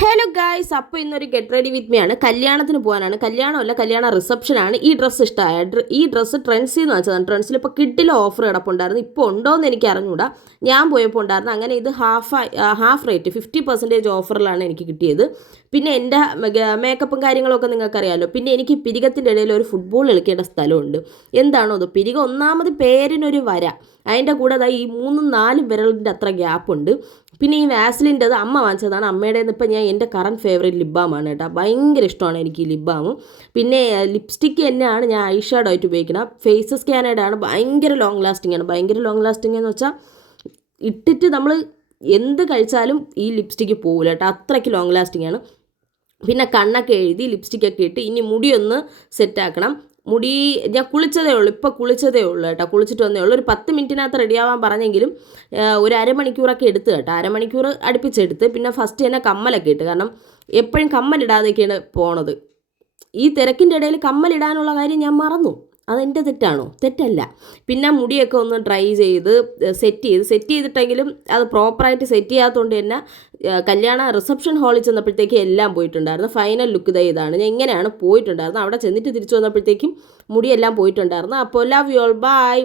Hello guys, അപ്പോൾ ഇന്നൊരു get ready with me ആണ്. കല്യാണത്തിന് പോകാനാണ്. കല്യാണമല്ല, കല്യാണ റിസപ്ഷനാണ്. ഈ ഡ്രസ്സ് ഇഷ്ടമായ ഈ ഡ്രസ്സ് ട്രെൻഡ്സിൽ നിന്ന് വെച്ചതാണ്. ട്രെൻഡ്സിൽ ഇപ്പോൾ കിഡിലെ ഓഫർ കിടപ്പുണ്ടായിരുന്നു. ഇപ്പോൾ ഉണ്ടോ എന്ന് എനിക്ക് അറിഞ്ഞൂടാ. ഞാൻ പോയപ്പോൾ ഉണ്ടായിരുന്നു. അങ്ങനെ ഇത് ഹാഫ് റേറ്റ് 50% ഓഫറിലാണ് എനിക്ക് കിട്ടിയത്. പിന്നെ എൻ്റെ മേക്കപ്പും കാര്യങ്ങളൊക്കെ നിങ്ങൾക്കറിയാമല്ലോ. പിന്നെ എനിക്ക് പിരികത്തിൻ്റെ ഇടയിൽ ഒരു ഫുട്ബോൾ കളിക്കേണ്ട സ്ഥലമുണ്ട്. എന്താണോ അത് പിരിക, ഒന്നാമത് പേരിനൊരു വര, അതിൻ്റെ കൂടെ ഈ 3-4 വിരലിൻ്റെ അത്ര ഗ്യാപ്പുണ്ട്. പിന്നെ ഈ വാസ്ലിൻ്റെത് അമ്മ വാങ്ങിച്ചതാണ്. അമ്മയുടെ ഇപ്പം ഞാൻ എൻ്റെ കറണ്ട് ഫേവറേറ്റ് ലിപ് ബാമാണ് കേട്ടോ. ഭയങ്കര ഇഷ്ടമാണ് എനിക്ക് ഈ ലിപ് ബാം. പിന്നെ ലിപ്സ്റ്റിക്ക് തന്നെയാണ് ഞാൻ ഐ ഷാഡോ ആയിട്ട് ഉപയോഗിക്കുന്നത്. ഫേസ് സ്കാനേഡ് ആണ്. ഭയങ്കര ലോങ് ലാസ്റ്റിംഗ് ആണ്. ഭയങ്കര ലോങ് ലാസ്റ്റിംഗ് എന്ന് വെച്ചാൽ ഇട്ടിട്ട് നമ്മൾ എന്ത് കഴിച്ചാലും ഈ ലിപ്സ്റ്റിക്ക് പോകില്ല കേട്ടോ. അത്രയ്ക്ക് ലോങ് ലാസ്റ്റിംഗ് ആണ്. പിന്നെ കണ്ണൊക്കെ എഴുതി ലിപ്സ്റ്റിക്കൊക്കെ ഇട്ട് ഇനി മുടിയൊന്ന് സെറ്റാക്കണം. മുടി ഞാൻ കുളിച്ചതേ ഉള്ളൂ, ഇപ്പോൾ കുളിച്ചതേ ഉള്ളൂ കേട്ടോ. കുളിച്ചിട്ട് വന്നേ ഉള്ളൂ. ഒരു 10 മിനിറ്റിനകത്ത് റെഡിയാവാൻ പറഞ്ഞെങ്കിലും ഒരു അരമണിക്കൂറൊക്കെ എടുത്ത് കേട്ടോ. അരമണിക്കൂർ അടുപ്പിച്ചെടുത്ത്. പിന്നെ ഫസ്റ്റ് തന്നെ കമ്മലൊക്കെ ഇട്ട്, കാരണം എപ്പോഴും കമ്മലിടാതെയൊക്കെയാണ് പോണത്. ഈ തിരക്കിൻ്റെ ഇടയിൽ കമ്മലിടാനുള്ള കാര്യം ഞാൻ മറന്നു. അതെൻ്റെ തെറ്റാണോ? തെറ്റല്ല. പിന്നെ മുടിയൊക്കെ ഒന്ന് ഡ്രൈ ചെയ്ത് സെറ്റ് ചെയ്തിട്ടെങ്കിലും അത് പ്രോപ്പറായിട്ട് സെറ്റ് ചെയ്യാത്തതുകൊണ്ട് തന്നെ കല്യാണ റിസപ്ഷൻ ഹാളിൽ ചെന്നപ്പോഴത്തേക്കും എല്ലാം പോയിട്ടുണ്ടായിരുന്നു. ഫൈനൽ ലുക്ക് ഇതാണ്. ഞാൻ ഇങ്ങനെയാണ് പോയിട്ടുണ്ടായിരുന്നത്. അവിടെ ചെന്നിട്ട് തിരിച്ചു വന്നപ്പോഴത്തേക്കും മുടിയെല്ലാം പോയിട്ടുണ്ടായിരുന്നു. അപ്പോൾ ലവ് യു ഓൾ, ബൈ.